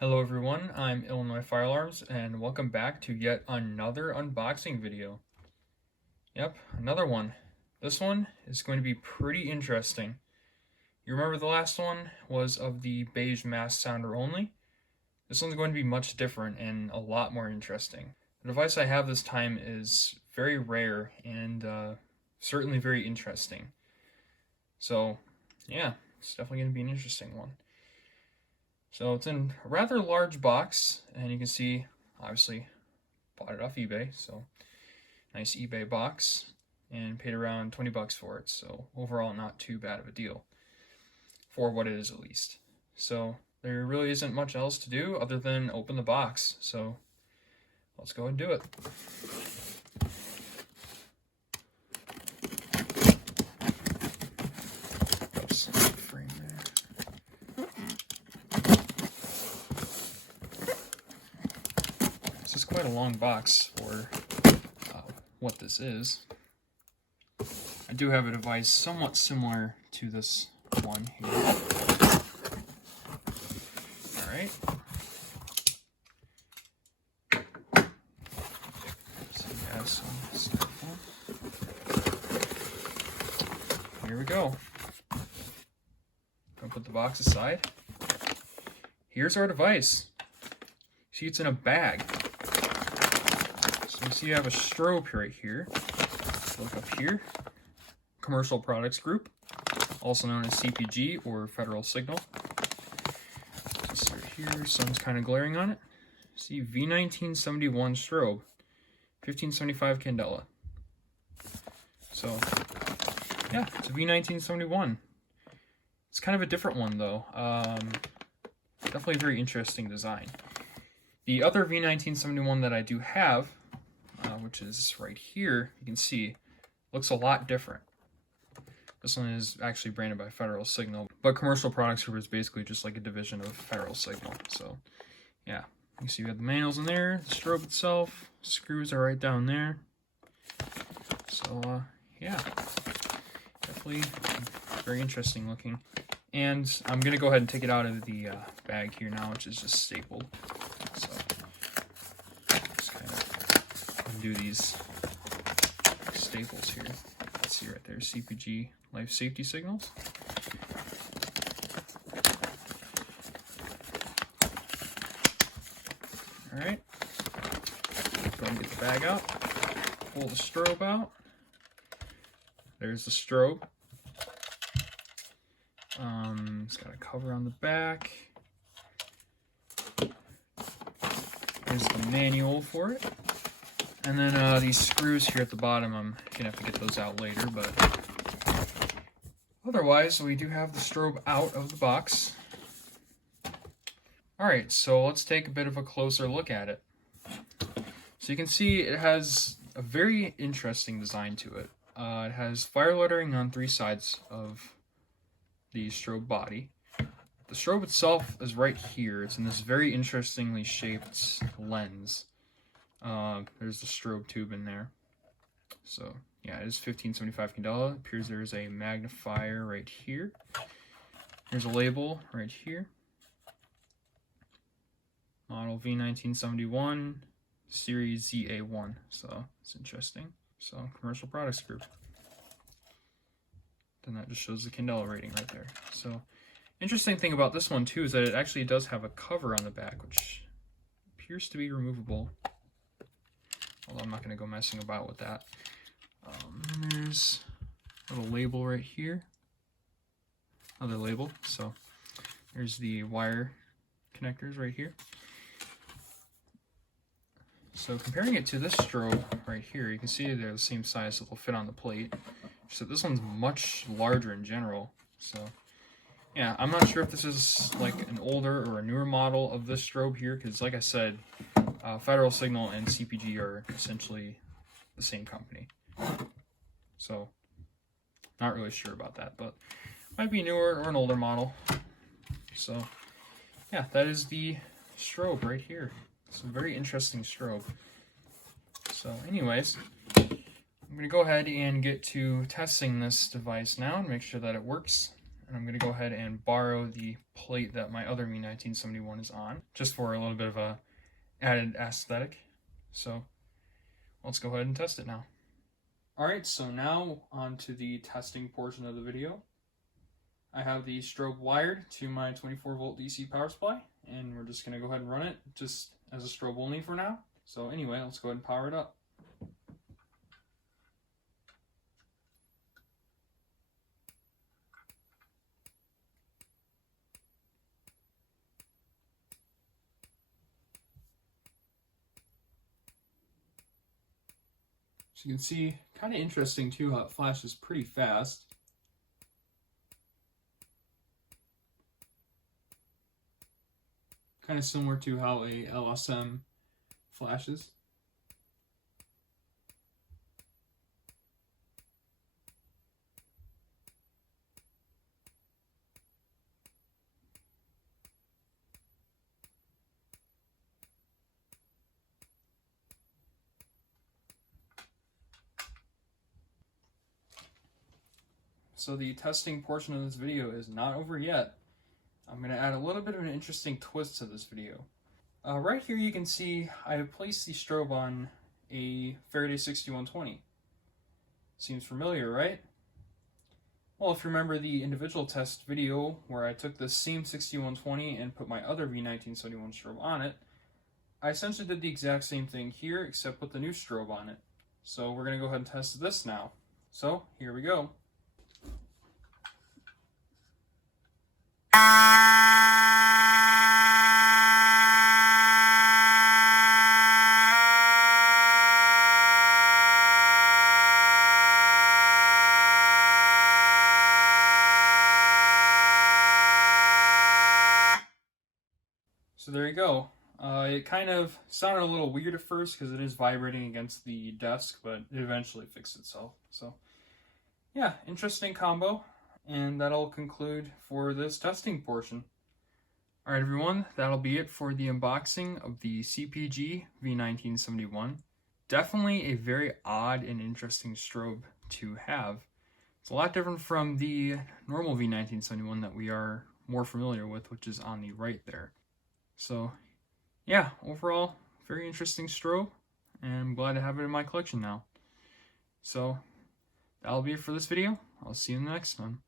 Hello everyone, I'm Illinois Fire Alarms and welcome back to yet another unboxing video. Yep, another one. This one is going to be pretty interesting. You remember the last one was of the beige mask sounder only? This one's going to be much different and a lot more interesting. The device I have this time is very rare and certainly very interesting. So yeah, it's definitely going to be an interesting one. So it's in a rather large box, and you can see, obviously, bought it off eBay, so nice eBay box, and paid around 20 bucks for it, so overall not too bad of a deal, for what it is at least. So there really isn't much else to do other than open the box, so let's go ahead and do it. Oops, frame there. This is quite a long box for what this is. I do have a device somewhat similar to this one here. Alright. So we have some styrofoam. Here we go. I'll put the box aside. Here's our device. See, it's in a bag. So you see you have a strobe right here. Look up here. Commercial Products Group, also known as CPG or Federal Signal. This right here, sun's kind of glaring on it. See, V1971 strobe, 1575 candela. So, yeah, it's a V1971. It's kind of a different one though. Definitely a very interesting design. The other V1971 that I do have, which is right here, you can see, looks a lot different. This one is actually branded by Federal Signal, but Commercial Products Group is basically just like a division of Federal Signal. So, yeah, you can see we have the manuals in there, the strobe itself, screws are right down there. So, yeah, definitely very interesting looking. And I'm going to go ahead and take it out of the bag here now, which is just stapled. So, just kind of undo these staples here. Let's see right there, CPG life safety signals. Alright, go ahead and get the bag out, pull the strobe out. There's the strobe. It's got a cover on the back. There's the manual for it. And then these screws here at the bottom, I'm gonna have to get those out later, but otherwise we do have the strobe out of the box. Alright, so let's take a bit of a closer look at it. So you can see it has a very interesting design to it. It has fire lettering on 3 sides of the strobe body. The strobe itself is right here. It's in this very interestingly shaped lens. There's the strobe tube in there. So yeah, it is 1575 candela. It appears there's a magnifier right here. There's a label right here. Model V1971, Series ZA1. So it's interesting. So Commercial Products Group. Then that just shows the candela rating right there. So interesting thing about this one too is that it actually does have a cover on the back, which appears to be removable. Although I'm not going to go messing about with that. And there's a little label right here. Another label. So there's the wire connectors right here. So comparing it to this strobe right here, you can see they're the same size, so they'll fit on the plate. So this one's much larger in general. So yeah, I'm not sure if this is like an older or a newer model of this strobe here, because like I said, Federal Signal and CPG are essentially the same company. So not really sure about that, but might be newer or an older model. So yeah, that is the strobe right here. It's a very interesting strobe. So anyways, I'm going to go ahead and get to testing this device now and make sure that it works And I'm going to go ahead and borrow the plate that my other Me1971 is on, just for a little bit of a added aesthetic. So let's go ahead and test it now. Alright, so now on to the testing portion of the video. I have the strobe wired to my 24 volt DC power supply, and we're just going to go ahead and run it just as a strobe only for now. So anyway, let's go ahead and power it up. So you can see, kind of interesting too, how it flashes pretty fast. Kind of similar to how a LSM flashes. So the testing portion of this video is not over yet. I'm going to add a little bit of an interesting twist to this video. Right here you can see I have placed the strobe on a Faraday 6120. Seems familiar, right? Well, if you remember the individual test video where I took the same 6120 and put my other V1971 strobe on it, I essentially did the exact same thing here except put the new strobe on it. So we're going to go ahead and test this now. So here we go. So there you go. It kind of sounded a little weird at first because it is vibrating against the desk, but it eventually fixed itself. So yeah, interesting combo. And that'll conclude for this testing portion. Alright everyone, that'll be it for the unboxing of the CPG V1971. Definitely a very odd and interesting strobe to have. It's a lot different from the normal V1971 that we are more familiar with, which is on the right there. So yeah, overall, very interesting strobe, and I'm glad to have it in my collection now. So that'll be it for this video. I'll see you in the next one.